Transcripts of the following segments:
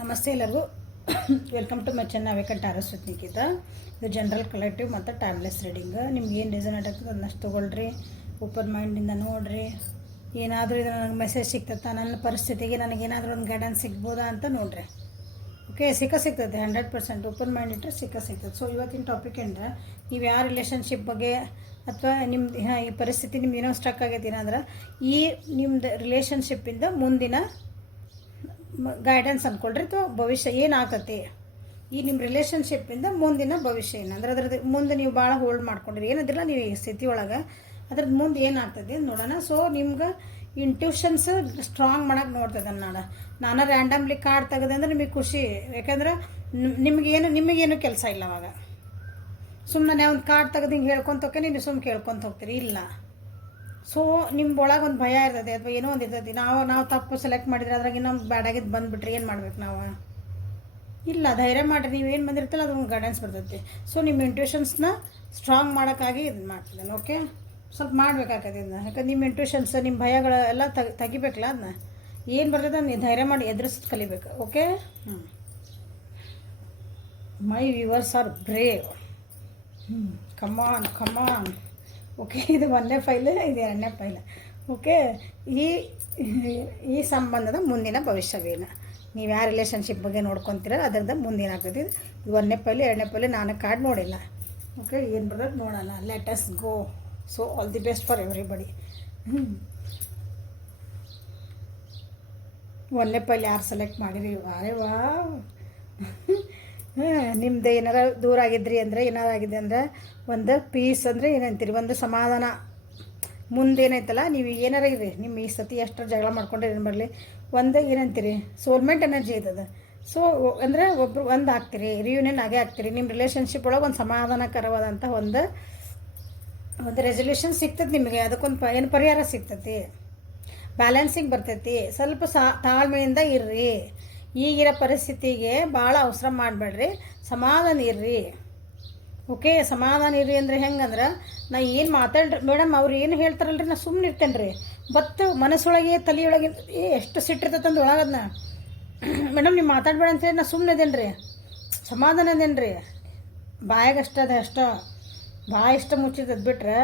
ನಮಸ್ತೆ ಎಲ್ಲರಿಗೂ. Welcome to my channel vacant hours with Nikhita. ಇದು ಜನರಲ್ ಕಲೆಕ್ಟಿವ್ ಮತ್ತು ಟೈಮ್ಲೆಸ್ ರೀಡಿಂಗ್. ನಿಮ್ಗೆ ಏನು ರಿಸನೇಟ್ ಆಗ್ತದೆ ಅದನ್ನಷ್ಟು ತೊಗೊಳ್ರಿ, ಓಪನ್ ಮೈಂಡಿಂದ ನೋಡಿರಿ. ಏನಾದರೂ ಇದು ನನಗೆ ಮೆಸೇಜ್ ಸಿಗ್ತದೆ, ನನ್ನ ಪರಿಸ್ಥಿತಿಗೆ ನನಗೇನಾದರೂ ಒಂದು ಗೈಡೆನ್ಸ್ ಸಿಗ್ಬೋದಾ ಅಂತ ನೋಡಿರಿ. ಓಕೆ, ಸಿಗ್ತದೆ 100%. ಓಪನ್ ಮೈಂಡ್ ಇಟ್ಟರೆ ಸಿಗ್ತದೆ. ಸೊ ಇವತ್ತಿನ ಟಾಪಿಕ್ ಅಂದರೆ, ನೀವು ಯಾವ ರಿಲೇಷನ್ಶಿಪ್ ಬಗ್ಗೆ ಅಥವಾ ನಿಮ್ಮ ಈ ಪರಿಸ್ಥಿತಿ ನಿಮ್ದು ಏನೋ ಸ್ಟ್ರಕ್ ಆಗೈತಿ ಏನಂದ್ರೆ, ಈ ನಿಮ್ಮದು ರಿಲೇಷನ್ಶಿಪ್ಪಿಂದ ಮುಂದಿನ ಗೈಡೆನ್ಸ್ ಅಂದ್ಕೊಳ್ರಿ ಅಥವಾ ಭವಿಷ್ಯ ಏನಾಗತ್ತೆ, ಈ ನಿಮ್ಮ ರಿಲೇಷನ್ಶಿಪ್ಪಿಂದ ಮುಂದಿನ ಭವಿಷ್ಯ ಏನಂದ್ರೆ ಅದ್ರದ್ದು ಮುಂದೆ ನೀವು ಭಾಳ ಹೋಲ್ಡ್ ಮಾಡ್ಕೊಂಡಿರಿ ಏನಂದಿಲ್ಲ ನೀವು ಈ ಸ್ಥಿತಿ ಒಳಗೆ, ಅದ್ರದ್ದು ಮುಂದೆ ಏನಾಗ್ತದೆ ನೋಡೋಣ. ಸೊ ನಿಮ್ಗೆ ಇಂಟ್ಯೂಷನ್ಸ್ ಸ್ಟ್ರಾಂಗ್ ಮಾಡೋಕೆ ನೋಡ್ತದೆ ನಾನು ರ್ಯಾಂಡಮ್ಲಿ ಕಾರ್ಡ್ ತೆಗೆದೆ ಅಂದ್ರೆ ನಿಮಗೆ ಖುಷಿ, ಯಾಕಂದ್ರೆ ನಿಮಗೇನು ಕೆಲಸ ಇಲ್ಲ ಅವಾಗ. ಸುಮ್ಮನೆ ಒಂದು ಕಾರ್ಡ್ ತೆಗೆದು ಹಿಂಗೆ ಹೇಳ್ಕೊತ ಹೋಗಿ ನೀವು ಸುಮ್ಮನೆ ಕೇಳ್ಕೊತ ಹೋಗ್ತೀರಿ, ಇಲ್ಲ. ಸೊ ನಿಮ್ಮ ಒಳಗೆ ಒಂದು ಭಯ ಇರ್ತದೆ ಅಥವಾ ಏನೋ ಒಂದು ಇರ್ತದೆ, ನಾವು ತಪ್ಪು ಸೆಲೆಕ್ಟ್ ಮಾಡಿದ್ರೆ ಅದ್ರಾಗ ಇನ್ನೊಂದು ಬ್ಯಾಡಾಗಿದ್ದು ಬಂದುಬಿಟ್ರೆ ಏನು ಮಾಡ್ಬೇಕು ನಾವು? ಇಲ್ಲ, ಧೈರ್ಯ ಮಾಡಿರಿ, ನೀವೇನು ಬಂದಿರ್ತಲ್ಲ ಅದು ಗೈಡೆನ್ಸ್ ಬರ್ತೈತಿ. ಸೊ ನಿಮ್ಮ ಇಂಟ್ಯೂಷನ್ಸ್ನ ಸ್ಟ್ರಾಂಗ್ ಮಾಡೋಕ್ಕಾಗಿ ಇದು ಮಾಡ್ತಿದ್ದಾನೆ. ಓಕೆ, ಸ್ವಲ್ಪ ಮಾಡಬೇಕಾಗ್ತದೆ ಇದನ್ನ, ಯಾಕಂದ್ರೆ ನಿಮ್ಮ ಇಂಟ್ಯೂಷನ್ಸ್ ನಿಮ್ಮ ಭಯಗಳೆಲ್ಲ ತೆಗಿಬೇಕಲ್ಲ, ಅದನ್ನ ಏನು ಬರ್ತದೆ ನೀವು ಧೈರ್ಯ ಮಾಡಿ ಎದುರಿಸೋದು ಕಲಿಬೇಕು. Okay, my viewers are brave. Come on. Okay, ಇದು 1ನೇ ಫೈಲು, ಇದು 2ನೇ ಫೈಲು. ಓಕೆ, ಈ ಸಂಬಂಧದ ಮುಂದಿನ ಭವಿಷ್ಯವೇನು, ನೀವು ಯಾವ ರಿಲೇಷನ್ಶಿಪ್ ಬಗ್ಗೆ ನೋಡ್ಕೊತೀರ ಅದರಿಂದ ಮುಂದೇನು ಆಗ್ತದೆ. ಇದು 1ನೇ ಫೈಲು 2ನೇ ಫೈಲು, ನಾನು ಕಾರ್ಡ್ ನೋಡಿಲ್ಲ. ಓಕೆ, ಏನು ಬರೋದು ನೋಡೋಣ. Let us go. So all the best for everybody. 1ನೇ ಫೈಲ್ ಯಾರು ಸೆಲೆಕ್ಟ್ ಮಾಡಿರಿ? ವಾ ನಿಮ್ದು ಏನಾರ ದೂರ ಆಗಿದ್ರಿ ಅಂದರೆ, ಏನಾರಾಗಿದೆ ಅಂದರೆ ಒಂದು ಪೀಸ್ ಅಂದರೆ ಏನಂತೀರಿ, ಒಂದು ಸಮಾಧಾನ. ಮುಂದೇನೈತಲ್ಲ, ನೀವು ಏನಾರ ಇರಿ, ನಿಮ್ಮ ಈ ಸತಿ ಎಷ್ಟು ಜಗಳ ಮಾಡ್ಕೊಂಡ್ರೆ ಏನು ಬರಲಿ, ಒಂದು ಏನಂತೀರಿ ಸೋಲ್ಮೆಂಟ್ ಎನರ್ಜಿ ಐತದ. ಸೊ ಅಂದರೆ ಒಬ್ಬರು ಒಂದು ಆಗ್ತೀರಿ, ರಿಯೂನಿಯನ್ ಆಗೇ ಆಗ್ತೀರಿ. ನಿಮ್ಮ ರಿಲೇಷನ್ಶಿಪ್ ಒಳಗೆ ಒಂದು ಸಮಾಧಾನಕರವಾದಂಥ ಒಂದು ರೆಸಲ್ಯೂಷನ್ ಸಿಗ್ತದೆ ನಿಮಗೆ. ಅದಕ್ಕೊಂದು ಏನು ಪರಿಹಾರ ಸಿಗ್ತೈತಿ, ಬ್ಯಾಲೆನ್ಸಿಂಗ್ ಬರ್ತೈತಿ. ಸ್ವಲ್ಪ ತಾಳ್ಮೆಯಿಂದ ಇರ್ರಿ. ಈಗಿರೋ ಪರಿಸ್ಥಿತಿಗೆ ಭಾಳ ಅವಸರ ಮಾಡಬೇಡ್ರಿ, ಸಮಾಧಾನ ಇರ್ರಿ. ಓಕೆ, ಸಮಾಧಾನ ಇರ್ರಿ ಅಂದರೆ ಹೆಂಗಂದ್ರೆ, ನಾ ಏನು ಮಾತಾಡ್ರಿ ಮೇಡಮ್ ಅವ್ರು ಏನು ಹೇಳ್ತಾರಲ್ರಿ, ನಾ ಸುಮ್ಮನೆ ಇರ್ತೇನೆ ರೀ. ಬತ್ತು ಮನಸ್ಸೊಳಗೆ ತಲೆಯೊಳಗೆ ಎಷ್ಟು ಸಿಟ್ಟಿರ್ತೈತಂದು ಒಳಗದನ್ನ ಮೇಡಮ್ ನೀವು ಮಾತಾಡ್ಬೇಡ ಅಂತೇಳಿ ನಾ ಸುಮ್ಮನೆ ಇದೇನು ರೀ, ಸಮಾಧಾನ ಇದೇನು ರೀ. ಬಾಯಾಗಷ್ಟ ಅದ ಅಷ್ಟೋ, ಬಾಯಿ ಇಷ್ಟ ಮುಚ್ಚಿದ್ದು ಬಿಟ್ರೆ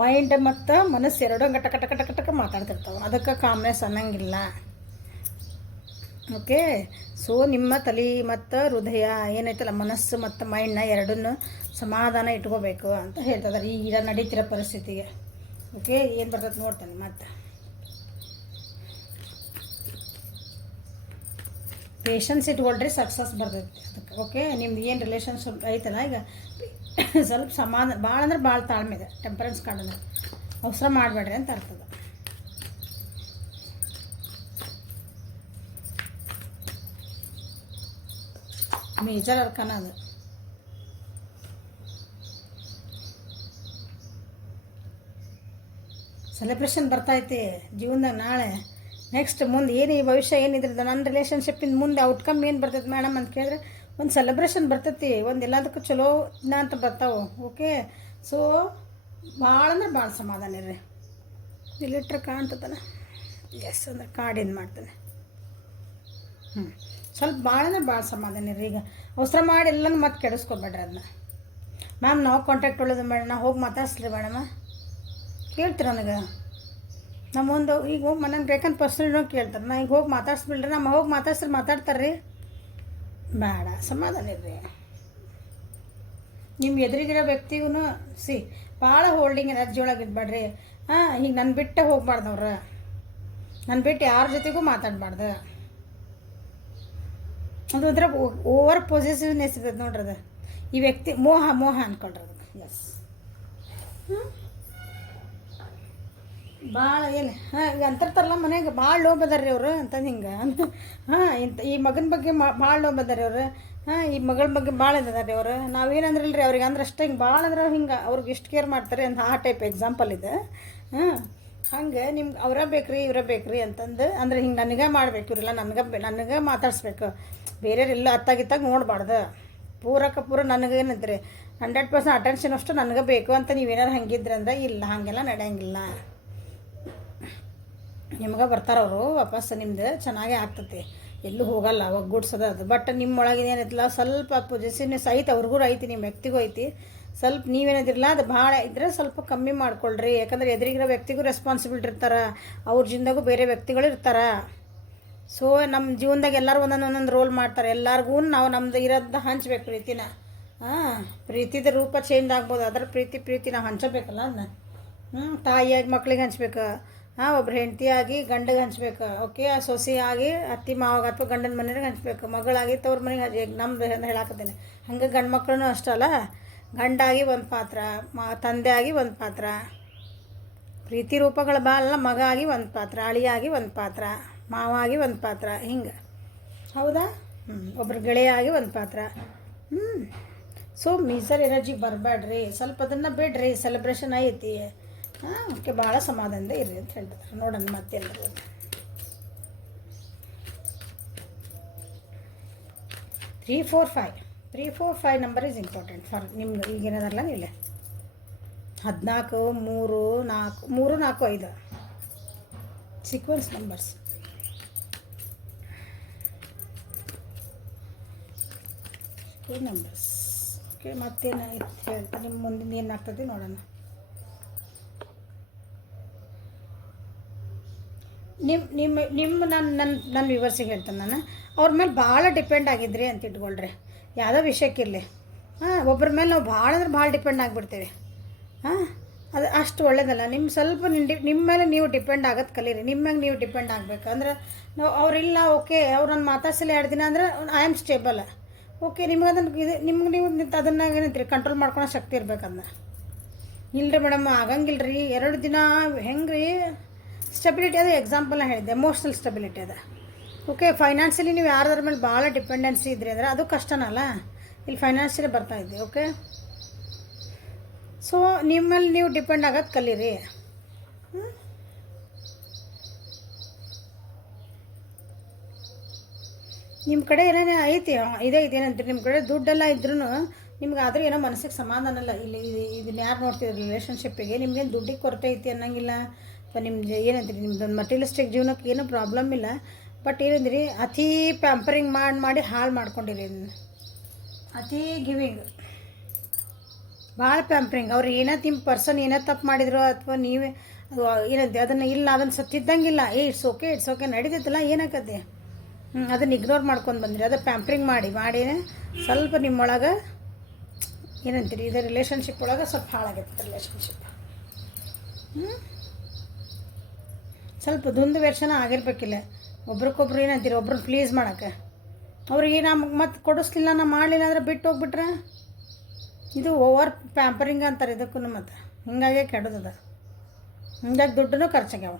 ಮೈಂಡ್ ಮತ್ತು ಮನಸ್ಸು ಎರಡೂ ಕಟಕ ಮಾತಾಡ್ತಿರ್ತಾವೆ. ಅದಕ್ಕೆ ಕಾಮ್ನೆಸ್ ಅನ್ನಂಗಿಲ್ಲ. ಓಕೆ, ಸೊ ನಿಮ್ಮ ತಲೆ ಮತ್ತು ಹೃದಯ ಏನೈತಲ್ಲ, ಮನಸ್ಸು ಮತ್ತು ಮೈಂಡ್ನ ಎರಡನ್ನೂ ಸಮಾಧಾನ ಇಟ್ಕೋಬೇಕು ಅಂತ ಹೇಳ್ತಿದ್ದಾರೆ ಈಗ ನಡೀತಿರೋ ಪರಿಸ್ಥಿತಿಗೆ. ಓಕೆ, ಏನು ಬರ್ತದೆ ನೋಡ್ತೇನೆ ಮತ್ತೆ. ಪೇಷನ್ಸ್ ಇಟ್ಕೊಳ್ರಿ, ಸಕ್ಸಸ್ ಬರ್ತೈತಿ ಅದಕ್ಕೆ. ಓಕೆ, ನಿಮ್ದು ಏನು ರಿಲೇಷನ್ಶಿಪ್ ಐತಲ್ಲ ಈಗ ಸ್ವಲ್ಪ ಸಮಾಧಾನ, ಭಾಳ ಅಂದ್ರೆ ಭಾಳ ತಾಳ್ಮೆ ಇದೆ. ಟೆಂಪರೆನ್ಸ್ ಕಾರ್ಡ್ ಅಂದ್ರೆ ಅವಸರ ಮಾಡಬೇಡ್ರಿ ಅಂತ ಅರ್ಥದ. ಮೇಜರ್ ಅರ್ಕನ ಅದು. ಸೆಲೆಬ್ರೇಷನ್ ಬರ್ತೈತಿ ಜೀವನದಾಗ ನಾಳೆ. ನೆಕ್ಸ್ಟ್ ಮುಂದೆ ಏನು ಈ ಭವಿಷ್ಯ ಏನಿದ್ರದ್ದು, ನನ್ನ ರಿಲೇಷನ್ಶಿಪ್ಪಿಂದ ಮುಂದೆ ಔಟ್ಕಮ್ ಏನು ಬರ್ತೈತೆ ಮೇಡಮ್ ಅಂತ ಕೇಳಿದ್ರೆ, ಒಂದು ಸೆಲೆಬ್ರೇಷನ್ ಬರ್ತೈತಿ, ಒಂದು ಎಲ್ಲದಕ್ಕೂ ಚಲೋ ದಿನ ಅಂತ ಬರ್ತಾವೆ. ಓಕೆ, ಸೊ ಭಾಳ ಅಂದ್ರೆ ಭಾಳ ಸಮಾಧಾನ ಇರ್ರಿ. ಇಲ್ಲಿಟ್ರೆ ಕಾಣ್ತದಲ್ಲ, ಎಸ್ ಅಂದ್ರೆ ಕಾರ್ಡ್ ಮಾಡ್ತಾನೆ. ಸ್ವಲ್ಪ ಭಾಳ ಅಂದ್ರೆ ಭಾಳ ಸಮಾಧಾನ ಇರ್ರಿ. ಈಗ ಅವಸರ ಮಾಡಿ ಎಲ್ಲನೂ ಮತ್ತೆ ಕೆಡಿಸ್ಕೊಬೇಡ್ರಿ ಅದನ್ನ. ಮ್ಯಾಮ್ ನಾವು ಕಾಂಟ್ಯಾಕ್ಟ್ ಒಳ್ಳೇದು ಮೇಡಮ್, ನಾ ಹೋಗಿ ಮಾತಾಡ್ಸ್ರಿ ಮೇಡಮ ಕೇಳ್ತೀರ ನನಗೆ. ನಮ್ಮ ಒಂದು ಈಗ ಹೋಗಿ ನನಗೆ ಬೇಕಂತ ಪರ್ಸನಲ್ ಕೇಳ್ತಾರೆ, ನಾ ಈಗ ಹೋಗಿ ಮಾತಾಡ್ಸ್ಬಿಡ್ರಿ, ನಮ್ಮ ಹೋಗಿ ಮಾತಾಡ್ಸ್ರಿ ಮಾತಾಡ್ತಾರೆ ರೀ. ಬೇಡ, ಸಮಾಧಾನ ಇರ್ರಿ. ನಿಮ್ಮ ಎದುರಿಗಿರೋ ವ್ಯಕ್ತಿಗೂ ಭಾಳ ಹೋಲ್ಡಿಂಗ್ ಎನರ್ಜಿ ಒಳಗೆ ಇದ್ಬೇಡ್ರಿ. ಈಗ ನನ್ನ ಬಿಟ್ಟು ಹೋಗ್ಬಾರ್ದವ್ರು, ನನ್ನ ಬಿಟ್ಟು ಯಾರ ಜೊತೆಗೂ ಮಾತಾಡಬಾರ್ದು. ಅದು ಒಂಥರ ಓವರ್ ಪೊಸೆಸಿವ್ನೆಸ್ ಇರ್ತದೆ ನೋಡ್ರಿ, ಅದು ಈ ವ್ಯಕ್ತಿ ಮೋಹ ಅಂದ್ಕೊಳ್ರಿ ಅದಕ್ಕೆ. ಎಸ್, ಭಾಳ ಏನು ಈಗ ಅಂತಿರ್ತಾರಲ್ಲ ಮನೆಗೆ, ಭಾಳ ಲೋಭ ಅದಾರ ರೀ ಅವರು ಅಂತಂದು ಹಿಂಗೆ. ಇಂಥ ಈ ಮಗನ ಬಗ್ಗೆ ಭಾಳ ಲೋಭ ಅದಾರ ಅವರು, ಈ ಮಗಳ ಬಗ್ಗೆ ಭಾಳ ಇದಾರೆ ರೀ ಅವರು. ನಾವೇನಂದ್ರಲ್ಲ ರೀ ಅವ್ರಿಗೆ ಅಂದ್ರೆ ಅಷ್ಟೇ ಹಿಂಗೆ ಭಾಳ ಅಂದ್ರೆ ಹಿಂಗೆ ಅವ್ರಿಗೆ ಎಷ್ಟು ಕೇರ್ ಮಾಡ್ತಾರೆ ಅಂತ ಆ ಟೈಪ್ ಎಕ್ಸಾಂಪಲ್ ಇದೆ. ಹಂಗೆ ನಿಮ್ಗೆ ಅವರೇ ಬೇಕ್ರಿ ಇವರೇ ಬೇಕ್ರಿ ಅಂತಂದು ಅಂದ್ರೆ ಹಿಂಗೆ ನನಗೆ ಮಾಡ್ಬೇಕು, ಇವರೆಲ್ಲ ನನಗೆ ಮಾತಾಡ್ಸ್ಬೇಕು, ಬೇರೆಯವರೆಲ್ಲ ಅತ್ತಾಗಿತ್ತಾಗ ನೋಡಬಾರ್ದು. ಪೂರ ನನಗೇನಿದ್ರಿ 100% ಅಟೆನ್ಷನ್ ಅಷ್ಟು ನನಗೆ ಬೇಕು ಅಂತ ನೀವೇನಾರು ಹಂಗಿದ್ರಿ ಅಂದ್ರೆ ಇಲ್ಲ, ಹಾಗೆಲ್ಲ ನಡೆಯಂಗಿಲ್ಲ. ನಿಮ್ಗೆ ಬರ್ತಾರವರು ವಾಪಸ್ ನಿಮ್ದು ಚೆನ್ನಾಗೇ ಆಗ್ತೈತಿ, ಎಲ್ಲೂ ಹೋಗಲ್ಲ ಒಗ್ಗೂಡ್ಸೋದು ಅದು. ಬಟ್ ನಿಮ್ಮೊಳಗೆ ಏನೈತಿಲ್ಲ ಸ್ವಲ್ಪ ಪೊಸೆಸಿವ್ನೆಸ್ ಐತಿ, ಅವ್ರಿಗೂ ಐತಿ, ನಿಮ್ಮ ವ್ಯಕ್ತಿಗೂ ಐತಿ. ಸ್ವಲ್ಪ ನೀವೇನದಿರಲ್ಲ ಅದು ಭಾಳ ಇದ್ದರೆ ಸ್ವಲ್ಪ ಕಮ್ಮಿ ಮಾಡ್ಕೊಳ್ರಿ. ಯಾಕಂದ್ರೆ ಎದುರಿಗಿರೋ ವ್ಯಕ್ತಿಗೂ ರೆಸ್ಪಾನ್ಸಿಬಿಲಿಟಿ ಇರ್ತಾರೆ, ಅವ್ರ ಜೀವನದಾಗೂ ಬೇರೆ ವ್ಯಕ್ತಿಗಳು ಇರ್ತಾರೆ. ಸೊ ನಮ್ಮ ಜೀವನದಾಗ ಎಲ್ಲರೂ ಒಂದೊಂದು ರೋಲ್ ಮಾಡ್ತಾರೆ. ಎಲ್ಲರಿಗೂ ನಾವು ನಮ್ದು ಇರೋದನ್ನ ಹಂಚ್ಬೇಕು ಪ್ರೀತಿನ. ಪ್ರೀತಿದ ರೂಪ ಚೇಂಜ್ ಆಗ್ಬೋದು, ಅದರ ಪ್ರೀತಿ ನಾವು ಹಂಚಬೇಕಲ್ಲ ಅದನ್ನ. ತಾಯಿಯಾಗಿ ಮಕ್ಳಿಗೆ ಹಂಚ್ಬೇಕು, ಒಬ್ರು ಹೆಂಡತಿಯಾಗಿ ಗಂಡಿಗೆ ಹಂಚ್ಬೇಕು, ಓಕೆ, ಸೊಸೆಯಾಗಿ ಅತ್ತಿ ಮಾವಾಗ ಅಥವಾ ಗಂಡನ ಮನೆಗೆ ಹಂಚ್ಬೇಕು, ಮಗಳಾಗಿ ತವ್ರ ಮನೆಗೆ ಹಂಚಬೇಕು. ನಮ್ದು ಹೇಳಾಕತ್ತೇನೆ ಹಂಗೆ ಗಂಡು ಮಕ್ಕಳು ಅಷ್ಟಲ್ಲ, ಗಂಡಾಗಿ ಒಂದು ಪಾತ್ರ, ತಂದೆಯಾಗಿ ಒಂದು ಪಾತ್ರ, ಪ್ರೀತಿ ರೂಪಗಳ ಬಾಲ ಮಗ ಆಗಿ ಒಂದು ಪಾತ್ರ, ಅಳಿಯಾಗಿ ಒಂದು ಪಾತ್ರ, ಮಾವಾಗಿ ಒಂದು ಪಾತ್ರ, ಹಿಂಗೆ ಹೌದಾ. ಒಬ್ರು ಗೆಳೆಯಾಗಿ ಒಂದು ಪಾತ್ರ. ಸೊ ಮೀಸರ್ ಎನರ್ಜಿ ಬರಬೇಡ್ರಿ, ಸ್ವಲ್ಪ ಅದನ್ನು ಬಿಡ್ರಿ. ಸೆಲೆಬ್ರೇಷನ್ ಐತಿ, ಓಕೆ, ಭಾಳ ಸಮಾಧಾನದಿಂದ ಇರ್ರಿ ಅಂತ ಹೇಳ್ತಾರೆ. ನೋಡೋಣ ಮತ್ತೆಲ್ಲರೂ 345 ನಂಬರ್ ಈಸ್ ಇಂಪಾರ್ಟೆಂಟ್ ಫಾರ್ ನಿಮ್ಗೆ. ಈಗೇನದಲ್ಲ ಇಲ್ಲ 14 3 4 5 ಸೀಕ್ವೆನ್ಸ್ ನಂಬರ್ಸ್. ನಂಬರ್ಸ್ ಓಕೆ, ಮತ್ತೇನು ಹೇಳ್ತಾರೆ ನಿಮ್ಮ ಮುಂದಿನ ಏನಾಗ್ತದೆ ನೋಡೋಣ. ನಿಮ್ಮ ನನ್ನ ವ್ಯೂವರ್ಸಿಗೆ ಹೇಳ್ತಾನೆ ನಾನು, ಅವ್ರ ಮೇಲೆ ಭಾಳ ಡಿಪೆಂಡ್ ಆಗಿದ್ರಿ ಅಂತ ಇಟ್ಕೊಳ್ರಿ, ಯಾವುದೋ ವಿಷಯಕ್ಕಿರಲಿ. ಒಬ್ಬರ ಮೇಲೆ ನಾವು ಭಾಳ ಅಂದ್ರೆ ಭಾಳ ಡಿಪೆಂಡ್ ಆಗಿಬಿಡ್ತೇವೆ. ಅದು ಅಷ್ಟು ಒಳ್ಳೇದಲ್ಲ. ಸ್ವಲ್ಪ ನಿಮ್ಮ ಮೇಲೆ ನೀವು ಡಿಪೆಂಡ್ ಆಗೋದು ಕಲೀರಿ. ನಿಮ್ಮ ಮ್ಯಾಗೆ ನೀವು ಡಿಪೆಂಡ್ ಆಗಬೇಕು. ಅಂದ್ರೆ ನಾವು ಅವರಿಲ್ಲ, ಓಕೆ, ಅವ್ರು ನಾನು ಮಾತಾಡ್ಸಲಿ 2 ದಿನ ಅಂದ್ರೆ ಐ ಆಮ್ ಸ್ಟೇಬಲ್, ಓಕೆ. ನಿಮ್ಗೆ ನಿಮ್ಗೆ ನೀವು ಅದನ್ನು ಏನಂತೀರಿ ಕಂಟ್ರೋಲ್ ಮಾಡ್ಕೊಳೋ ಶಕ್ತಿ ಇರ್ಬೇಕು. ಅದನ್ನ ಇಲ್ಲರಿ ಮೇಡಮ್ ಆಗಂಗಿಲ್ಲ 2 ದಿನ ಹೆಂಗೆ ರೀ. ಸ್ಟೆಬಿಲಿಟಿ ಅದು ಎಕ್ಸಾಂಪಲ್ನ ಹೇಳಿದ್ದೆ, ಎಮೋಷ್ನಲ್ ಸ್ಟೆಬಿಲಿಟಿ ಅದ, ಓಕೆ. ಫೈನಾನ್ಷಿಯಲಿ ನೀವು ಯಾರ್ದಾರ ಮೇಲೆ ಭಾಳ ಡಿಪೆಂಡೆನ್ಸಿ ಇದ್ರಿ ಅಂದರೆ ಅದು ಕಷ್ಟನಲ್ಲ. ಇಲ್ಲಿ ಫೈನಾನ್ಷಿಯಲಿ ಬರ್ತಾಯಿದ್ದೆ, ಓಕೆ. ಸೊ ನಿಮ್ಮಲ್ಲಿ ನೀವು ಡಿಪೆಂಡ್ ಆಗೋದು ಕಲೀರಿ. ನಿಮ್ಮ ಕಡೆ ಏನೇನೇ ಐತಿ ಇದೇನಂತೀರಿ, ನಿಮ್ಮ ಕಡೆ ದುಡ್ಡೆಲ್ಲ ಇದ್ರೂ ನಿಮ್ಗೆ ಆದರೂ ಏನೋ ಮನಸ್ಸಿಗೆ ಸಮಾಧಾನ ಇಲ್ಲ. ಇಲ್ಲಿ ಇದನ್ನ ಯಾರು ನೋಡ್ತಿದ್ರು ರಿಲೇಷನ್ಶಿಪ್ಪಿಗೆ, ನಿಮ್ಗೇನು ದುಡ್ಡಿಗೆ ಕೊರತೆ ಐತಿ ಅನ್ನಂಗಿಲ್ಲ, ಅಥವಾ ನಿಮ್ದು ಏನಂತೀರಿ ನಿಮ್ದೊಂದು ಮಟೀರಿಯಲಿಸ್ಟಿಕ್ ಜೀವನಕ್ಕೆ ಏನೂ ಪ್ರಾಬ್ಲಮ್ ಇಲ್ಲ. ಬಟ್ ಏನಂದ್ರಿ ಅತಿ ಪ್ಯಾಂಪರಿಂಗ್ ಮಾಡಿ ಹಾಳು ಮಾಡ್ಕೊಂಡಿರಿ. ಅತಿ ಗಿವಿಂಗ್, ಭಾಳ ಪ್ಯಾಂಪರಿಂಗ್. ಅವ್ರು ಏನೋ ನಿಮ್ಮ ಪರ್ಸನ್ ಏನೋ ತಪ್ಪು ಮಾಡಿದ್ರು ಅಥವಾ ನೀವೇ ಏನಂತೆ ಅದನ್ನು ಇಲ್ಲ ಅದನ್ನು ಸತ್ತಿದ್ದಂಗಿಲ್ಲ, ಇಟ್ಸ್ ಓಕೆ ನಡೀತೈತಲ್ಲ ಏನಾಕತ್ತೆ, ಅದನ್ನು ಇಗ್ನೋರ್ ಮಾಡ್ಕೊಂಡು ಬಂದ್ರಿ. ಅದು ಪ್ಯಾಂಪರಿಂಗ್ ಮಾಡಿ ಸ್ವಲ್ಪ ನಿಮ್ಮೊಳಗೆ ಏನಂತೀರಿ ಇದು ರಿಲೇಷನ್ಶಿಪ್ ಒಳಗೆ ಸ್ವಲ್ಪ ಹಾಳಾಗೈತೆ ರಿಲೇಷನ್ಶಿಪ್. ಸ್ವಲ್ಪ ದುಂದುವೆರ್ಷನ ಆಗಿರ್ಬೇಕಿಲ್ಲ. ಒಬ್ರಿಗೊಬ್ರು ಏನಂತೀರಿ ಒಬ್ರನ್ನ ಪ್ಲೀಸ್ ಮಾಡೋಕ್ಕೆ, ಅವ್ರಿಗೆ ನಮಗೆ ಮತ್ತೆ ಕೊಡಿಸ್ಲಿಲ್ಲ ನಾ ಮಾಡಲಿಲ್ಲ ಅಂದರೆ ಬಿಟ್ಟು ಹೋಗ್ಬಿಟ್ರೆ ಇದು ಓವರ್ ಪ್ಯಾಂಪರಿಂಗ್ ಅಂತಾರೆ ಇದಕ್ಕೂ. ಮತ್ತು ಹಿಂಗಾಗೆ ಕೆಡೋದದ, ಹಿಂಗಾಗಿ ದುಡ್ಡೂ ಖರ್ಚಾಗ್ಯಾವ.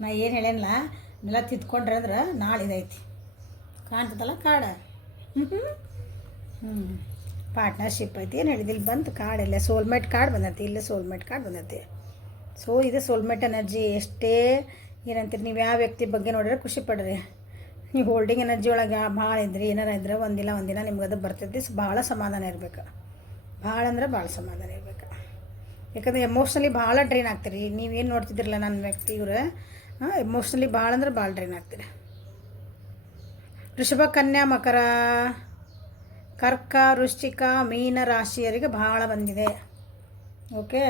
ನಾ ಏನು ಹೇಳೇನಿಲ್ಲ, ನೆಲ ತಿದ್ಕೊಂಡ್ರೆ ಅಂದ್ರೆ ನಾಳೆ ಇದೈತಿ ಕಾಣ್ತದಲ್ಲ ಕಾಡ. ಪಾರ್ಟ್ನರ್ಶಿಪ್ ಐತಿ, ಏನು ಹೇಳಿದಿಲ್ಲ ಬಂತು ಕಾಡೆಲ್ಲ ಸೋಲ್ಮೇಟ್ ಕಾರ್ಡ್ ಬಂದೈತಿ, ಇಲ್ಲೇ ಸೋಲ್ಮೇಟ್ ಕಾರ್ಡ್ ಬಂದೈತಿ. ಸೊ ಇದು ಸೋಲ್ಮೇಟ್ ಎನರ್ಜಿ. ಎಷ್ಟೇ ಏನಂತೀರಿ ನೀವು ಯಾವ ವ್ಯಕ್ತಿ ಬಗ್ಗೆ ನೋಡಿದ್ರೆ ಖುಷಿ ಪಡ್ರಿ. ನೀವು ಹೋಲ್ಡಿಂಗ್ ಎನರ್ಜಿ ಒಳಗೆ ಭಾಳ ಇದ್ರಿ ಏನಾರ ಇದ್ರೆ ಒಂದಿನ ನಿಮ್ಗೆ ಅದು ಬರ್ತೈತಿ. ಭಾಳ ಸಮಾಧಾನ ಇರಬೇಕು, ಭಾಳ ಅಂದ್ರೆ ಭಾಳ ಸಮಾಧಾನ ಇರಬೇಕು. ಯಾಕಂದರೆ ಎಮೋಷ್ನಲಿ ಭಾಳ ಡ್ರೈನ್ ಆಗ್ತೀರಿ. ನೀವೇನು ನೋಡ್ತಿದ್ರಲ್ಲ ನನ್ನ ವ್ಯಕ್ತಿ ಇವ್ರು ಎಮೋಷ್ನಲಿ ಭಾಳ ಅಂದ್ರೆ ಭಾಳ ಡ್ರೈನ್ ಆಗ್ತೀರಿ. ವೃಷಭ, ಕನ್ಯಾ, ಮಕರ, ಕರ್ಕ, ವೃಶ್ಚಿಕ, ಮೀನ ರಾಶಿಯರಿಗೆ ಭಾಳ ಬಂದಿದೆ, ಓಕೆ.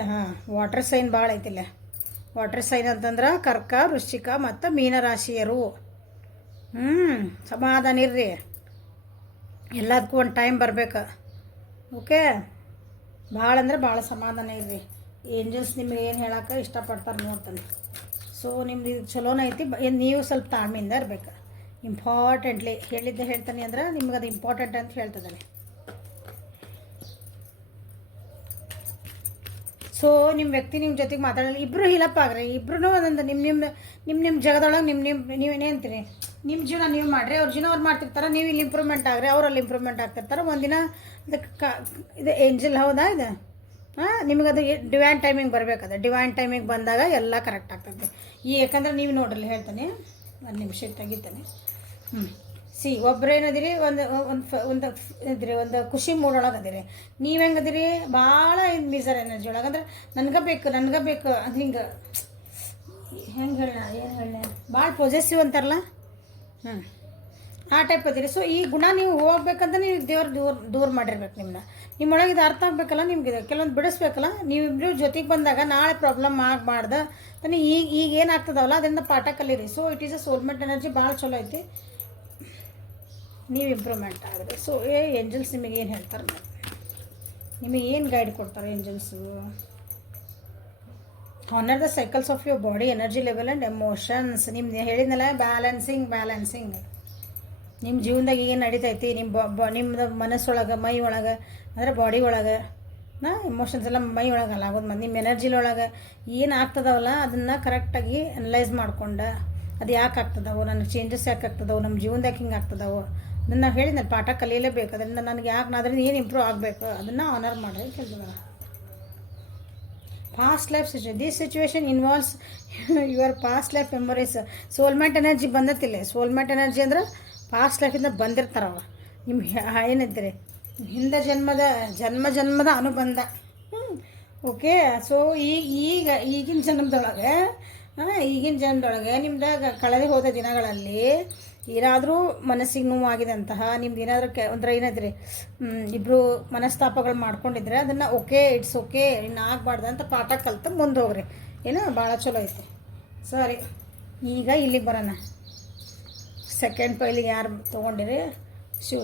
ವಾಟರ್ ಸೈನ್ ಭಾಳ ಐತಿಲ್ಲ. ವಾಟರ್ ಸೈನ್ ಅಂತಂದ್ರೆ ಕರ್ಕ, ವೃಶ್ಚಿಕ ಮತ್ತು ಮೀನ ರಾಶಿಯರು. ಸಮಾಧಾನ ಇರ್ರಿ, ಎಲ್ಲದಕ್ಕೂ ಒಂದು ಟೈಮ್ ಬರಬೇಕು, ಓಕೆ. ಭಾಳ ಅಂದ್ರೆ ಭಾಳ ಸಮಾಧಾನ ಇರ್ರಿ. ಏಂಜಲ್ಸ್ ನಿಮ್ಗೆ ಏನು ಹೇಳೋಕೆ ಇಷ್ಟಪಡ್ತಾರೆ ನೋಡ್ತಾನೆ. ಸೊ ನಿಮ್ದು ಇದು ಚಲೋನ ಐತಿ. ನೀವು ಸ್ವಲ್ಪ ತಾಳ್ಮೆಯಿಂದ ಇರಬೇಕು. ಇಂಪಾರ್ಟೆಂಟ್ಲಿ ಹೇಳ್ತಾನೆ ಅಂದ್ರೆ ನಿಮ್ಗೆ ಅದು ಇಂಪಾರ್ಟೆಂಟ್ ಅಂತ ಹೇಳ್ತದಾನೆ. ಸೊ ನಿಮ್ಮ ವ್ಯಕ್ತಿ ನಿಮ್ಮ ಜೊತೆಗೆ ಮಾತಾಡಲ್ಲ, ಇಬ್ಬರು ಹೀಲಪ್ ಆಗ್ರಿ. ಇಬ್ಬರೂ ಒಂದೊಂದು ನಿಮ್ಮ ಜಗದೊಳಗೆ ನೀವೇನೇ ಅಂತೀರಿ, ನಿಮ್ಮ ಜೀವನ ನೀವು ಮಾಡಿರಿ, ಅವ್ರ ಜೀವನ ಅವ್ರು ಮಾಡ್ತಿರ್ತಾರೆ, ನೀವು ಇಲ್ಲಿ ಇಂಪ್ರೂವ್ಮೆಂಟ್ ಆಗ್ರಿ, ಅವರಲ್ಲಿ ಇಂಪ್ರೂವ್ಮೆಂಟ್ ಆಗ್ತಿರ್ತಾರೆ. ಒಂದಿನ ಇದಕ್ಕೆ ಇದು ಏಂಜಲ್ ಹೌದಾ ಇದು ನಿಮಗೆ ಅದು ಡಿವೈನ್ ಟೈಮಿಂಗ್ ಬರಬೇಕದ. ಡಿವೈನ್ ಟೈಮಿಂಗ್ ಬಂದಾಗ ಎಲ್ಲ ಕರೆಕ್ಟ್ ಆಗ್ತದೆ. ಯಾಕಂದ್ರೆ ನೀವು ನೋಡ್ರಿ ಹೇಳ್ತಾನೆ, ಒಂದು ನಿಮಿಷ ತೆಗಿತಾನೆ. ಒಬ್ಬರೇನದಿರಿ ಒಂದು ಇದ್ರಿ ಒಂದು ಖುಷಿ ಮೂಡೊಳಗೆ ಅದಿರಿ. ನೀವು ಹೆಂಗದಿರಿ ಭಾಳ ಮಿಸರ್ ಎನರ್ಜಿ ಒಳಗೆ, ಅಂದ್ರೆ ನನಗೆ ಬೇಕು ಅದು ಹಿಂಗೆ ಹೆಂಗೆ ಹೇಳ ಏನು ಹೇಳ ಭಾಳ ಪೊಸೆಸಿವ್ ಅಂತಾರಲ್ಲ, ಆ ಟೈಪ್ ಅದಿರಿ. ಸೊ ಈ ಗುಣ ನೀವು ಹೋಗ್ಬೇಕಂತ ನೀವು ದೇವ್ರು ದೂರ ಮಾಡಿರ್ಬೇಕು ನಿಮ್ಮನ್ನ. ನಿಮ್ಮೊಳಗೆ ಇದು ಅರ್ಥ ಆಗ್ಬೇಕಲ್ಲ, ನಿಮ್ಗೆ ಕೆಲವೊಂದು ಬಿಡಿಸ್ಬೇಕಲ್ಲ. ನೀವಿಬ್ಬರು ಜೊತೆಗೆ ಬಂದಾಗ ನಾಳೆ ಪ್ರಾಬ್ಲಮ್ ಆಗಬಾರ್ದು ತಾನೇ. ಈಗ ಏನಾಗ್ತದವಲ್ಲ ಅದರಿಂದ ಪಾಠ ಕಲೀರಿ. So it is a soulmate energy, ಭಾಳ ಚಲೋ ಐತಿ. ನೀವು ಇಂಪ್ರೂವ್ಮೆಂಟ್ ಆಗಿರಿ. ಸೊ ಏಂಜಲ್ಸ್ ನಿಮಗೆ ಏನು ಹೇಳ್ತಾರೆ, ನಿಮಗೆ ಏನು ಗೈಡ್ ಕೊಡ್ತಾರೆ angels? Honour the cycles of your body, energy level and emotions. ನಿಮ್ದು ಹೇಳಿದ್ನಲ್ಲ ಬ್ಯಾಲೆನ್ಸಿಂಗ್ ನಿಮ್ಮ ಜೀವನದಾಗ ಏನು ನಡೀತೈತಿ, ನಿಮ್ಮದು ಮನಸ್ಸೊಳಗೆ, ಮೈ ಒಳಗೆ, ಅಂದರೆ ಬಾಡಿ ಒಳಗೆ, ಎಮೋಷನ್ಸ್ ಎಲ್ಲ ಮೈ ಒಳಗಲ್ಲ ಆಗೋದು. ನಿಮ್ಮ ಎನರ್ಜಿಲೊಳಗೆ ಏನು ಆಗ್ತದವಲ್ಲ ಅದನ್ನು ಕರೆಕ್ಟಾಗಿ ಅನಲೈಸ್ ಮಾಡ್ಕೊಂಡು ಅದು ಯಾಕೆ ಆಗ್ತದವು, ನನಗೆ ಚೇಂಜಸ್ ಯಾಕೆ ಆಗ್ತದವು, ನಮ್ಮ ಜೀವನದಾಗ ಹಿಂಗೆ ಆಗ್ತದವು, ಅದನ್ನು ಹೇಳಿದ್ನಲ್ಲ ಪಾಠ ಕಲಿಯಲೇಬೇಕು. ಅದರಿಂದ ನನಗೆ ಅದರಿಂದ ಏನು ಇಂಪ್ರೂವ್ ಆಗಬೇಕು ಅದನ್ನು ಆನರ್ ಮಾಡಿ ಕೇಳ್ತದ. Past life this situation involves your past life memories. Soulmate energy ಬಂದತಿಲ್ಲ. ಸೋಲ್ಮೇಟ್ ಎನರ್ಜಿ ಅಂದ್ರೆ ಪಾಸ್ಟ್ ಲೈಫಿಂದ ಬಂದಿರ್ತಾರವ. ನಿಮ್ಮ ಏನಿದ್ರಿ ಹಿಂದೆ ಜನ್ಮದ ಅನುಬಂಧ. ಓಕೆ. ಸೊ ಈಗಿನ ಜನ್ಮದೊಳಗೆ ನಿಮ್ದಾಗ ಕಳೆದು ಹೋದ ದಿನಗಳಲ್ಲಿ ಏನಾದರೂ ಮನಸ್ಸಿಗೆ ನೋವಾಗಿದಂತಹ ನಿಮ್ದು ಏನಾದರೂ ಒಂಥರ ಏನಾದ್ರಿ ಇಬ್ಬರು ಮನಸ್ತಾಪಗಳು ಮಾಡ್ಕೊಂಡಿದ್ರೆ ಅದನ್ನು ಇಟ್ಸ್ ಓಕೆ ಇನ್ನು ಆಗಬಾರ್ದು ಅಂತ ಪಾಠ ಕಲ್ತು ಮುಂದೆ ಹೋಗ್ರಿ. ಏನೋ ಭಾಳ ಚಲೋ ಐತೆ. ಸರಿ, ಈಗ ಇಲ್ಲಿಗೆ ಬರೋಣ. ಸೆಕೆಂಡ್ ಪೈಲಿಗೆ ಯಾರು ತೊಗೊಂಡಿರಿ ಶಿವ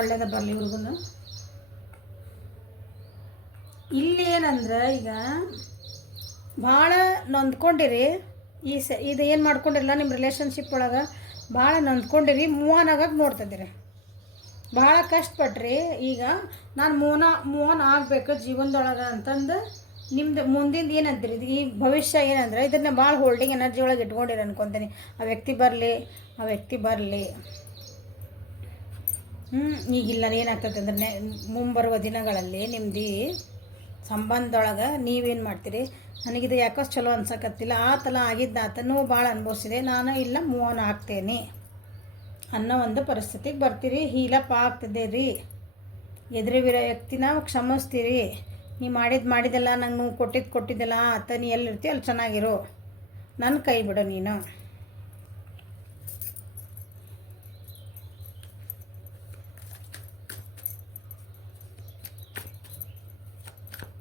ಒಳ್ಳೇದ ಬರಲಿ ಇವ್ರಿಗೂ. ಇಲ್ಲಿ ಏನಂದ್ರೆ ಈಗ ಭಾಳ ನೊಂದ್ಕೊಂಡಿರಿ. ಇದು ಏನು ಮಾಡ್ಕೊಂಡಿರಲ್ಲ, ನಿಮ್ಮ ರಿಲೇಷನ್ಶಿಪ್ ಒಳಗೆ ಭಾಳ ನೊಂದ್ಕೊಂಡಿರಿ, ಮೂವ್ ಆನ್ ಆಗಕ್ಕೆ ನೋಡ್ತಿದ್ದೀರಿ, ಭಾಳ ಕಷ್ಟಪಟ್ರಿ. ಈಗ ನಾನು ಮೂವ್ ಆನ್ ಆಗಬೇಕು ಜೀವನದೊಳಗೆ ಅಂತಂದು ನಿಮ್ದು ಮುಂದಿಂದ ಏನಂತೀರಿ, ಈ ಭವಿಷ್ಯ ಏನಂದ್ರೆ ಇದನ್ನ ಭಾಳ ಹೋಲ್ಡಿಂಗ್ ಎನರ್ಜಿ ಒಳಗೆ ಇಟ್ಕೊಂಡಿರಿ ಅನ್ಕೊತೀನಿ. ಆ ವ್ಯಕ್ತಿ ಬರಲಿ ಈಗಿಲ್ಲ. ಏನಾಗ್ತದೆ ಅಂದರೆ ಮುಂಬರುವ ದಿನಗಳಲ್ಲಿ ನಿಮ್ಮದು ಸಂಬಂಧದೊಳಗೆ ನೀವೇನು ಮಾಡ್ತೀರಿ, ನನಗಿದು ಯಾಕೋ ಚಲೋ ಅನ್ಸಕತ್ತಿಲ್ಲ, ಆತಲ ಆಗಿದ್ದಾತನೂ ಭಾಳ ಅನುಭವಿಸಿದೆ, ನಾನು ಇಲ್ಲ ಮೂವ್ ಆನ್ ಆಗ್ತೇನೆ ಅನ್ನೋ ಒಂದು ಪರಿಸ್ಥಿತಿಗೆ ಬರ್ತೀರಿ. ಹೀಲಪ್ ಆಗ್ತದೆ ರೀ. ಎದುರಿವಿರೋ ವ್ಯಕ್ತಿನ ಕ್ಷಮಿಸ್ತೀರಿ. ನೀ ಮಾಡಿದ್ದೆಲ್ಲ ನಂಗೆ ಕೊಟ್ಟಿದ್ದೆಲ್ಲ ಆತ, ನೀ ಎಲ್ಲಿರ್ತೀವಿ ಅಲ್ಲಿ ಚೆನ್ನಾಗಿರು, ನನ್ನ ಕೈ ಬಿಡು ನೀನು.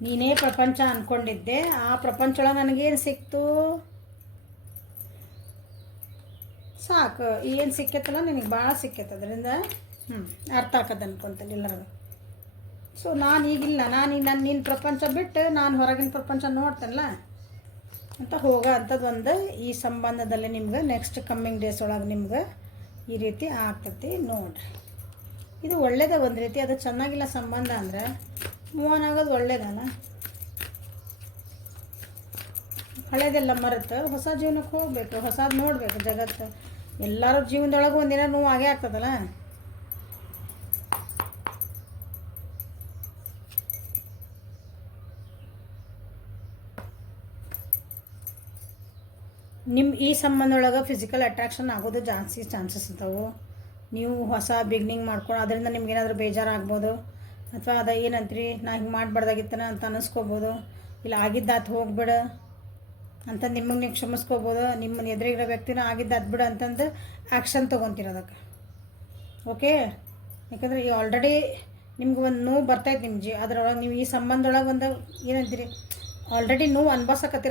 ನೀನೇ ಪ್ರಪಂಚ ಅಂದ್ಕೊಂಡಿದ್ದೆ, ಆ ಪ್ರಪಂಚ ಒಳಗೆ ನನಗೇನು ಸಿಕ್ತು, ಸಾಕು. ಏನು ಸಿಕ್ಕತ್ತಲ್ಲ ನಿನಗೆ ಭಾಳ ಸಿಕ್ಕೈತೆ, ಅದರಿಂದ ಅರ್ಥ ಆಕದ ಅನ್ಕೊತೀನಿ ಎಲ್ಲರಿಗೂ. ಸೊ ನಾನು ಈಗಿಲ್ಲ, ನಿನ್ನ ಪ್ರಪಂಚ ಬಿಟ್ಟು ನಾನು ಹೊರಗಿನ ಪ್ರಪಂಚ ನೋಡ್ತೇನಲ್ಲ ಅಂತ ಅಂಥದ್ದು ಒಂದು ಈ ಸಂಬಂಧದಲ್ಲಿ ನಿಮ್ಗೆ ನೆಕ್ಸ್ಟ್ ಕಮ್ಮಿಂಗ್ ಡೇಸ್ ಒಳಗೆ ನಿಮ್ಗೆ ಈ ರೀತಿ ಆಗ್ತೈತಿ ನೋಡ್ರಿ. ಇದು ಒಳ್ಳೇದ ಒಂದು ರೀತಿ. ಅದು ಚೆನ್ನಾಗಿಲ್ಲ ಸಂಬಂಧ ಅಂದರೆ ಮೂವ್ ಆನ್ ಆಗೋದು ಒಳ್ಳೇದಲ್ಲ. ಹಳೇದೆಲ್ಲ ಮರೆತು ಹೊಸ ಜೀವನಕ್ಕೆ ಹೋಗಬೇಕು, ಹೊಸದು ನೋಡಬೇಕು ಜಗತ್ತು. ಎಲ್ಲರ ಜೀವನದೊಳಗೆ ಒಂದಿನ ನೋವು ಆಗೇ ಆಗ್ತದಲ್ಲ. ಈ ಸಂಬಂಧ ಒಳಗೆ ಫಿಸಿಕಲ್ ಅಟ್ರಾಕ್ಷನ್ ಆಗೋದು ಜಾಸ್ತಿ ಚಾನ್ಸಸ್ ಇದ್ದಾವೆ. ನೀವು ಹೊಸ ಬಿಗ್ನಿಂಗ್ ಮಾಡ್ಕೊಂಡು ಅದರಿಂದ ನಿಮ್ಗೇನಾದರೂ ಬೇಜಾರಾಗ್ಬೋದು, ಅಥವಾ ಅದು ಏನಂತೀರಿ ನಾ ಹಿಂಗೆ ಮಾಡಬಾರ್ದಾಗಿತ್ತನ ಅಂತ ಅನ್ನಿಸ್ಕೋಬೋದು. ಇಲ್ಲ ಆಗಿದ್ದಾತು ಹೋಗ್ಬಿಡು ಅಂತ ನಿಮಗೆ ನೀವು ಕ್ಷಮಿಸ್ಕೋಬೋದು. ನಿಮ್ಮ ಎದುರಿಗಿರೋ ವ್ಯಕ್ತಿನ ಆಗಿದ್ದಾತು ಬಿಡು ಅಂತಂದು ಆ್ಯಕ್ಷನ್ ತೊಗೊತೀರೋದಕ್ಕೆ. ಓಕೆ. ಯಾಕಂದರೆ ಈ ಆಲ್ರೆಡಿ ನಿಮ್ಗೆ ಒಂದು ನೋವು ಬರ್ತೈತೆ ನಿಮ್ಮ ಅದರೊಳಗೆ. ನೀವು ಈ ಸಂಬಂಧದೊಳಗೆ ಒಂದು ಏನಂತೀರಿ ಆಲ್ರೆಡಿ ನೋವು ಅನ್ಸಕತ್ತೆ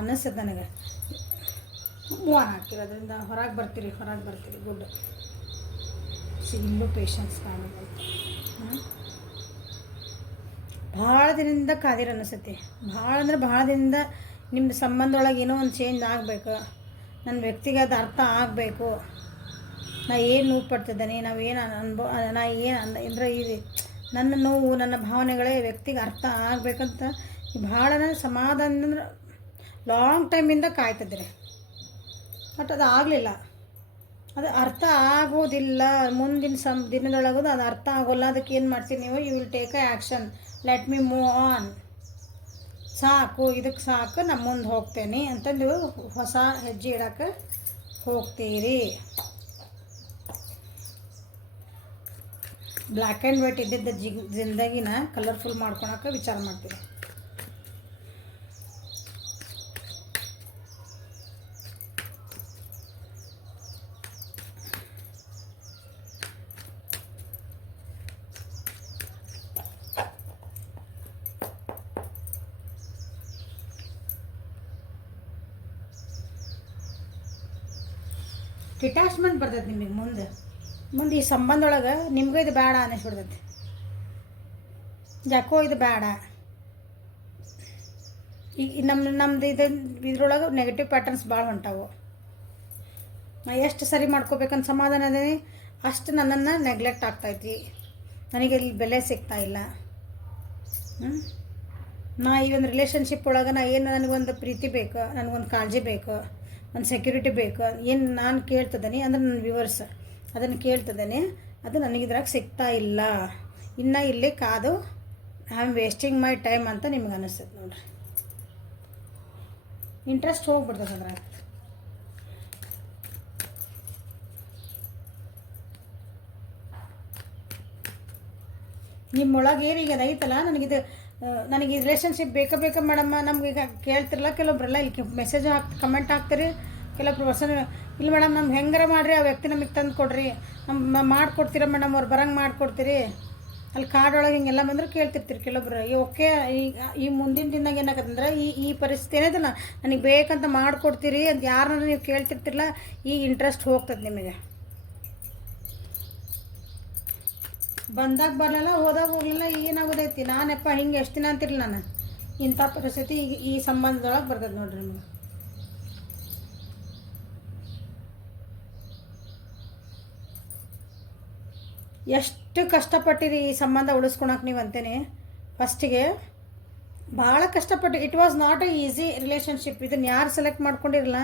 ಅನ್ನಿಸ್ತದೆ ನನಗೆ. ಮೂವ್ ಆನ್ ಆಗ್ತಿರೋದ್ರಿಂದ ಹೊರಗೆ ಬರ್ತೀರಿ. ಗುಡ್. ಇಲ್ಲೂ ಪೇಷನ್ಸ್ ಕಾಣಬೇಕು. ಭಾಳ ದಿನದಿಂದ ಕಾದಿರ ಅನಿಸುತ್ತೆ. ಭಾಳ ದಿನದಿಂದ ನಿಮ್ಮದು ಸಂಬಂಧ ಒಳಗೆ ಏನೋ ಒಂದು ಚೇಂಜ್ ಆಗಬೇಕು, ನನ್ನ ವ್ಯಕ್ತಿಗೆ ಅದು ಅರ್ಥ ಆಗಬೇಕು. ನಾ ಏನು ನೋವು ಪಡ್ತಿದ್ದೇನೆ, ನಾ ಏನು ಅಂದರೆ ನನ್ನ ನೋವು ನನ್ನ ಭಾವನೆಗಳೇ ವ್ಯಕ್ತಿಗೆ ಅರ್ಥ ಆಗಬೇಕಂತ ಭಾಳ ಸಮಾಧಾನ ಲಾಂಗ್ ಟೈಮಿಂದ ಕಾಯ್ತಿದ್ರಿ. ಬಟ್ ಅದು ಆಗಲಿಲ್ಲ. ಅದು ಅರ್ಥ ಆಗೋದಿಲ್ಲ. ಮುಂದಿನ ದಿನದೊಳಗೋದು ಅದು ಅರ್ಥ ಆಗೋಲ್ಲ. ಅದಕ್ಕೆ ಏನು ಮಾಡ್ತೀರಿ ನೀವು, you will take a action. Let me move on. ಸಾಕು, ಇದಕ್ಕೆ ಸಾಕು, ನಾನು ಮುಂದೆ ಹೋಗ್ತೇನೆ ಅಂತ ನೀವು ಹೊಸ ಹೆಜ್ಜೆ ಇಡೋಕ್ಕೆ ಹೋಗ್ತೀರಿ. ಬ್ಲ್ಯಾಕ್ ಆ್ಯಂಡ್ ವೈಟ್ ಇದ್ದಿದ್ದ ಜಿಂದಗಿನ ಕಲರ್ಫುಲ್ ಮಾಡ್ಕೊಳಕ್ಕೆ ವಿಚಾರ ಮಾಡ್ತೀವಿ. ಡಿಟ್ಯಾಚ್ಮೆಂಟ್ ಬರ್ತೈತೆ ನಿಮಗೆ ಮುಂದೆ ಈ ಸಂಬಂಧ ಒಳಗೆ ನಿಮ್ಗೂ ಇದು ಬೇಡ ಅನ್ನಿಸ್ಬಿಡ್ತೈತಿ. ಯಾಕೋ ಇದು ಬೇಡ, ಈಗ ನಮ್ದು ಇದ್ರೊಳಗೆ ನೆಗೆಟಿವ್ ಪ್ಯಾಟರ್ನ್ಸ್ ಭಾಳ ಹೊಂಟಾವು. ನಾ ಎಷ್ಟು ಸರಿ ಮಾಡ್ಕೋಬೇಕಂತ ಸಮಾಧಾನ ಅದೇ ಅಷ್ಟು ನನ್ನನ್ನು ನೆಗ್ಲೆಕ್ಟ್ ಆಗ್ತೈತಿ. ನನಗೆ ಇಲ್ಲಿ ಬೆಲೆ ಸಿಗ್ತಾ ಇಲ್ಲ. ನಾ ಈ ಒಂದು ರಿಲೇಷನ್ಶಿಪ್ ಒಳಗೆ ನನಗೊಂದು ಪ್ರೀತಿ ಬೇಕು, ನನಗೊಂದು ಕಾಳಜಿ ಬೇಕು, ಒಂದು ಸೆಕ್ಯೂರಿಟಿ ಬೇಕು, ಏನು ನಾನು ಕೇಳ್ತಿದ್ದೇನೆ ಅಂದ್ರೆ ನನ್ನ ವ್ಯೂವರ್ಸ್ ಅದನ್ನು ಕೇಳ್ತಿದ್ದೇನೆ, ಅದು ನನಗಿದ್ರಾಗ ಸಿಗ್ತಾ ಇಲ್ಲ. ಇನ್ನು ಇಲ್ಲಿ ಕಾದು I am wasting my time ಅಂತ ನಿಮ್ಗೆ ಅನ್ನಿಸ್ತದೆ ನೋಡ್ರಿ. ಇಂಟ್ರೆಸ್ಟ್ ಹೋಗ್ಬಿಡ್ತದೆ ಅದ್ರಾಗ. ನಿಮ್ಮೊಳಗೆ ಏನೀಗ ಐತಲ್ಲ, ನನಗೆ ಈ ರಿಲೇಷನ್ಶಿಪ್ ಬೇಕಾ ಮೇಡಮ್ಮ, ನಮ್ಗೀಗ ಕೇಳ್ತಿರಲ್ಲ ಕೆಲವೊಬ್ರೆಲ್ಲ ಇಲ್ಲಿ ಮೆಸೇಜ್ ಕಮೆಂಟ್ ಹಾಕ್ತೀರಿ. ಕೆಲವೊಬ್ರು ಪರ್ಸನ್ ಇಲ್ಲ ಮೇಡಮ್ ನಮ್ಗೆ ಹೆಂಗಾರ ಮಾಡಿರಿ ಆ ವ್ಯಕ್ತಿ ನಮಗೆ ತಂದು ಕೊಡ್ರಿ, ನಮ್ಮ ಮಾಡಿಕೊಡ್ತೀರ ಮೇಡಮ್, ಅವ್ರು ಬರಂಗೆ ಮಾಡಿಕೊಡ್ತೀರಿ. ಅಲ್ಲಿ ಕಾರ್ಡೊಳಗೆ ಹಿಂಗೆಲ್ಲ ಬಂದ್ರೆ ಕೇಳ್ತಿರ್ತೀರಿ ಕೆಲವೊಬ್ರು. ಓಕೆ, ಈ ಮುಂದಿನ ದಿನಾಗ ಏನಾಗತ್ತಂದ್ರೆ ಈ ಪರಿಸ್ಥಿತಿ ಏನೈತಲ್ಲ, ನನಗೆ ಬೇಕಂತ ಮಾಡಿಕೊಡ್ತೀರಿ ಅಂತ ಯಾರನ್ನ ನೀವು ಕೇಳ್ತಿರ್ತಿರಲ್ಲ, ಈ ಇಂಟ್ರೆಸ್ಟ್ ಹೋಗ್ತದೆ ನಿಮಗೆ. ಬಂದಾಗ ಬರಲಿಲ್ಲ, ಹೋದಾಗ ಹೋಗಲಿಲ್ಲ, ಏನಾಗೋದೈತಿ. ನಾನಪ್ಪ ಹಿಂಗೆ ಎಷ್ಟು ದಿನ ಅಂತಿರಲಿಲ್ಲ ನಾನು. ಇಂಥ ಪರಿಸ್ಥಿತಿ ಈ ಸಂಬಂಧದೊಳಗೆ ಬರ್ತದೆ ನೋಡ್ರಿ ನಿಮಗೆ. ಎಷ್ಟು ಕಷ್ಟಪಟ್ಟಿರಿ ಈ ಸಂಬಂಧ ಉಳಿಸ್ಕೊಳಕ್ಕೆ ನೀವು ಅಂತೇನೆ. ಫಸ್ಟಿಗೆ ಭಾಳ ಕಷ್ಟಪಟ್ಟು, it was not A easy relationship. ಇದನ್ನು ಯಾರು ಸೆಲೆಕ್ಟ್ ಮಾಡ್ಕೊಂಡಿರಲ್ಲ,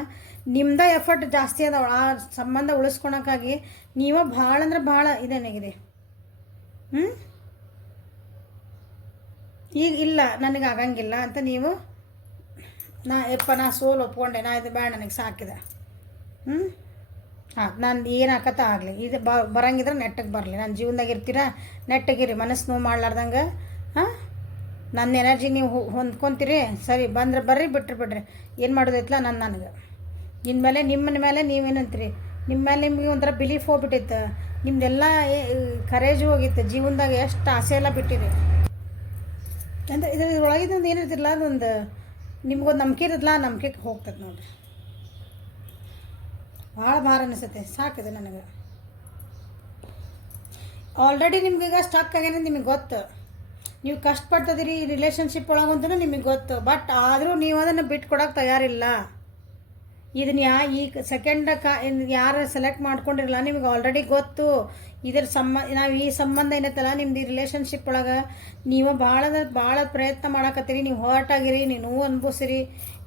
ನಿಮ್ದೇ ಎಫರ್ಟ್ ಜಾಸ್ತಿ ಅದಾವ ಆ ಸಂಬಂಧ ಉಳಿಸ್ಕೊಳಕ್ಕಾಗಿ. ನೀವು ಭಾಳ ಅಂದ್ರೆ ಭಾಳ ಇದೇನಾಗಿದೆ. ಈಗ ಇಲ್ಲ ನನಗೆ ಆಗಂಗಿಲ್ಲ ಅಂತ ನೀವು ನಾ ಸೋಲು ಒಪ್ಕೊಂಡೆ, ನಾ ಇದು ಬೇಡ ನನಗೆ ಸಾಕಿದೆ. ನಾನು ಏನು ಹಾಕತ್ತ ಆಗಲಿ, ಇದು ಬರಂಗಿದ್ರೆ ನೆಟ್ಟಗೆ ಬರಲಿ, ನನ್ನ ಜೀವನದಾಗ ಇರ್ತೀರಾ ನೆಟ್ಟಗಿರಿ, ಮನಸ್ಸು ನೋವು ಮಾಡ್ಲಾರ್ದಂಗೆ. ನನ್ನ ಎನರ್ಜಿ ನೀವು ಹೊಂದ್ಕೊತೀರಿ, ಸರಿ ಬಂದ್ರೆ ಬರ್ರಿ, ಬಿಡ್ರಿ ಏನು ಮಾಡೋದೈತಲ್ಲ ನನಗೆ. ಇನ್ಮೇಲೆ ನಿಮ್ಮನ ಮೇಲೆ ನೀವೇನಂತೀರಿ, ನಿಮ್ಮ ಮೇಲೆ ನಿಮಗೆ ಒಂಥರ ಬಿಲೀಫ್ ಹೋಗ್ಬಿಟ್ಟಿತ್ತು, ನಿಮ್ದೆಲ್ಲ ಕರೇಜ್ ಹೋಗಿತ್ತು, ಜೀವನದಾಗ ಎಷ್ಟು ಆಸೆ ಎಲ್ಲ ಬಿಟ್ಟಿರಿ ಅಂದರೆ ಇದ್ರೊಳಗಿದೊಂದು ಏನಿರ್ತಿರಲ್ಲ, ಅದೊಂದು ನಿಮ್ಗೊಂದು ನಂಬಿಕೆ ಇರೋದಿಲ್ಲ, ಆ ನಂಬಿಕೆ ಹೋಗ್ತದೆ ನೋಡಿರಿ. ಭಾಳ ಭಾರ ಅನಿಸುತ್ತೆ, ಸಾಕಿದೆ ನನಗೆ. ಆಲ್ರೆಡಿ ನಿಮ್ಗೀಗ ಸ್ಟಕ್ ಆಗ್ಯಾನ ನಿಮಗೆ ಗೊತ್ತು, ನೀವು ಕಷ್ಟಪಡ್ತದಿರಿ ಈ ರಿಲೇಷನ್ಶಿಪ್ ಒಳಗಂತೂ ನಿಮಗೆ ಗೊತ್ತು. ಬಟ್ ಆದರೂ ನೀವು ಅದನ್ನು ಬಿಟ್ಟು ಕೊಡೋಕೆ ತಯಾರಿಲ್ಲ. ಇದನ್ನು ಈ ಸೆಕೆಂಡ್ ಯಾರು ಸೆಲೆಕ್ಟ್ ಮಾಡ್ಕೊಂಡಿರಲ್ಲ, ನಿಮಗೆ ಆಲ್ರೆಡಿ ಗೊತ್ತು ಇದ್ರ ನಾವು ಈ ಸಂಬಂಧ ಏನೈತಲ್ಲ ನಿಮ್ದು ಈ ರಿಲೇಷನ್ಶಿಪ್ ಒಳಗೆ ನೀವು ಭಾಳ ಪ್ರಯತ್ನ ಮಾಡಕತ್ತೀರಿ, ನೀವು ಹರ್ಟ್ ಆಗಿರಿ, ನೀವು ನೋವು ಅನ್ಭವಿಸಿರಿ,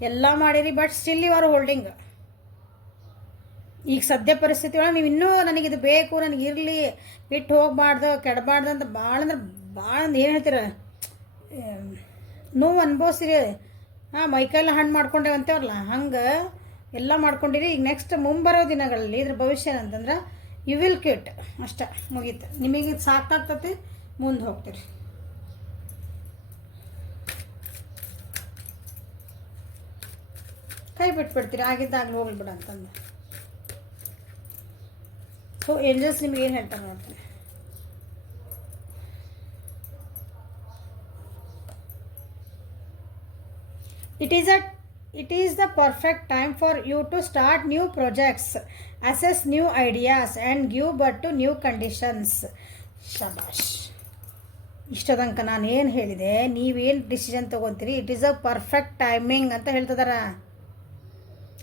ಎಲ್ಲ ಮಾಡಿರಿ. But still you are holding. ಈಗ ಸದ್ಯ ಪರಿಸ್ಥಿತಿ ಒಳಗೆ ನೀವು ಇನ್ನೂ ನನಗಿದು ಬೇಕು, ನನಗಿರಲಿ, ಬಿಟ್ಟು ಹೋಗಬಾರ್ದು, ಕೆಡಬಾರ್ದು ಅಂತ ಭಾಳ ಏನು ಹೇಳ್ತೀರ, ನೋವು ಅನ್ಭವಿಸಿರಿ. ಮೈಕೈಲ್ಲ ಹಣ್ಣು ಮಾಡ್ಕೊಂಡೇವಂತೇವ್ರಲ್ಲ, ಹಂಗೆ ಎಲ್ಲ ಮಾಡ್ಕೊಂಡಿರಿ. ಈಗ ನೆಕ್ಸ್ಟ್ ಮುಂಬರೋ ದಿನಗಳಲ್ಲಿ ಇದ್ರ ಭವಿಷ್ಯ ಏನಂತಂದ್ರೆ ಯು ವಿಲ್ ಕ್ವಿಟ್, ಅಷ್ಟೇ, ಮುಗೀತು. ನಿಮಗೆ ಇದು ಸಾಕಾಗ್ತತಿ, ಮುಂದೆ ಹೋಗ್ತೀರಿ. ಕೈ ಬಿಟ್ಬಿಡ್ತೀರಿ, ಆಗಿದ್ದಾಗಲೂ ಹೋಗ್ಬಿಡ ಅಂತಂದು. ಸೊ ಏಂಜಲ್ಸ್ ನಿಮ್ಗೆ ಏನು ಹೇಳ್ತಾರೆ ನೋಡ್ತೀನಿ. It is the perfect time for you to start new projects, assess new ideas and give birth to new conditions. ಶಬಾಷ್. ಇಷ್ಟದಂಕ ನಾನು ಏನು ಹೇಳಿದೆ, ನೀವೇನು ಡಿಸಿಷನ್ ತೊಗೊತೀರಿ, it is a perfect timing ಅಂತ ಹೇಳ್ತಿದಾರ.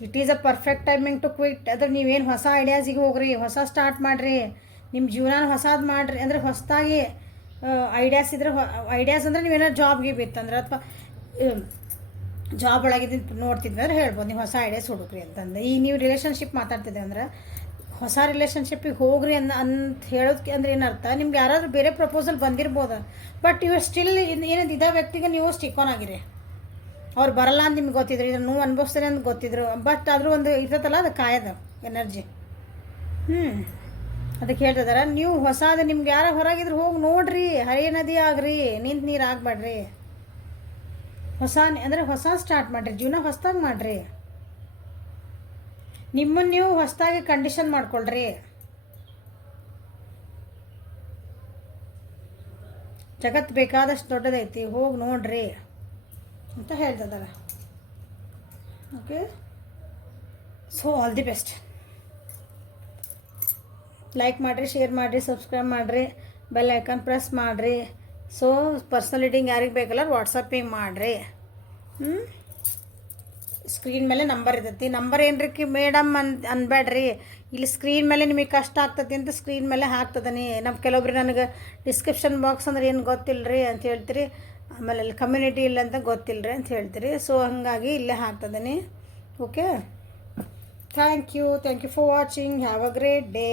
It is a perfect timing to quit. ಅದ್ರ ನೀವೇನು ಹೊಸ ಐಡಿಯಾಸಿಗೆ ಹೋಗ್ರಿ, ಹೊಸ ಸ್ಟಾರ್ಟ್ ಮಾಡಿರಿ, ನಿಮ್ಮ ಜೀವನ ಹೊಸದು ಮಾಡಿರಿ. ಅಂದರೆ ಹೊಸದಾಗಿ ಐಡಿಯಾಸ್ ಇದ್ರೆ, ಐಡಿಯಾಸ್ ಅಂದರೆ ನೀವೇನಾದ್ರು ಜಾಬ್ಗೆ ಬಿತ್ತಂದ್ರೆ ಅಥವಾ ಜಾಬ್ ಒಳಗಿದ್ದು ನೋಡ್ತಿದ್ವಿ ಅಂದ್ರೆ ಹೇಳ್ಬೋದು, ನೀವು ಹೊಸ ಐಡಿಯಾಸ್ ಹುಡುಕ್ರಿ ಅಂತಂದು. ಈಗ ನೀವು ರಿಲೇಷನ್ಶಿಪ್ ಮಾತಾಡ್ತಿದ್ದೆ ಅಂದ್ರೆ ಹೊಸ ರಿಲೇಷನ್ಶಿಪ್ಪಿಗೆ ಹೋಗ್ರಿ ಅಂತ ಹೇಳೋದಕ್ಕೆ ಅಂದ್ರೆ ಏನರ್ಥ, ನಿಮ್ಗೆ ಯಾರಾದರೂ ಬೇರೆ ಪ್ರಪೋಸಲ್ ಬಂದಿರ್ಬೋದು, ಬಟ್ ಇವ್ರು ಸ್ಟಿಲ್ ಏನಂತ ಇದೇ ವ್ಯಕ್ತಿಗೆ ನೀವು ಸ್ಟಿಕ್ ಆನ್ ಆಗಿರಿ. ಅವ್ರು ಬರಲ್ಲ ಅಂತ ನಿಮ್ಗೆ ಗೊತ್ತಿದ್ರು, ಇದನ್ನು ನೋವು ಅನುಭವಿಸ್ತಾರೆ ಅಂತ ಗೊತ್ತಿದ್ರು, ಬಟ್ ಆದರೂ ಒಂದು ಇರ್ತೈತಲ್ಲ, ಅದು ಕಾಯದ ಎನರ್ಜಿ. ಅದಕ್ಕೆ ಹೇಳ್ತಿದಾರೆ, ನೀವು ಹೊಸಾದ ನಿಮ್ಗೆ ಯಾರ ಹೊರಗಿದ್ರು ಹೋಗಿ ನೋಡ್ರಿ, ಹರಿಯ ನದಿ ಆಗ್ರಿ, ನಿಂತು ನೀರು ಆಗಬೇಡ್ರಿ. ಅಂದರೆ ಹೊಸ ಸ್ಟಾರ್ಟ್ ಮಾಡಿರಿ, ಜೀವನ ಹೊಸ್ದಾಗಿ ಮಾಡಿರಿ, ನಿಮ್ಮನ್ನು ನೀವು ಹೊಸದಾಗಿ ಕಂಡೀಷನ್ ಮಾಡ್ಕೊಳ್ರಿ. ಜಗತ್ತು ಬೇಕಾದಷ್ಟು ದೊಡ್ಡದೈತಿ, ಹೋಗಿ ನೋಡ್ರಿ ಅಂತ ಹೇಳ್ತಿದ್ದಾರೆ. Okay, so all the best. Like ಮಾಡಿರಿ, ಶೇರ್ ಮಾಡಿರಿ, ಸಬ್ಸ್ಕ್ರೈಬ್ ಮಾಡಿರಿ, ಬೆಲ್ ಐಕಾನ್ ಪ್ರೆಸ್ ಮಾಡಿರಿ. ಸೊ ಪರ್ಸ್ನಲ್ ರೀಡಿಂಗ್ ಯಾರಿಗೆ ಬೇಕಲ್ಲ ವಾಟ್ಸಪ್ಪಿಗೆ ಮಾಡಿರಿ. ಸ್ಕ್ರೀನ್ ಮೇಲೆ ನಂಬರ್ ಇರ್ತೈತಿ. ನಂಬರ್ ಏನ್ರಿ ಮೇಡಮ್ ಅನ್ಬೇಡ್ರಿ, ಇಲ್ಲಿ ಸ್ಕ್ರೀನ್ ಮೇಲೆ ನಿಮಗೆ ಕಷ್ಟ ಆಗ್ತೈತಿ ಅಂತ ಸ್ಕ್ರೀನ್ ಮೇಲೆ ಹಾಕ್ತದನಿ. ನಮ್ಮ ಕೆಲವೊಬ್ರು ನನಗೆ ಡಿಸ್ಕ್ರಿಪ್ಷನ್ ಬಾಕ್ಸ್ ಅಂದ್ರೆ ಏನು ಗೊತ್ತಿಲ್ಲ ರೀ ಅಂತ ಹೇಳ್ತೀರಿ, ಆಮೇಲೆ ಅಲ್ಲಿ ಕಮ್ಯುನಿಟಿ ಇಲ್ಲ ಅಂತ ಗೊತ್ತಿಲ್ಲ ರೀ ಅಂತ ಹೇಳ್ತೀರಿ. ಸೊ ಹಾಗಾಗಿ ಇಲ್ಲೇ ಹಾಕ್ತದನಿ. Okay, thank you for watching. Have a great day.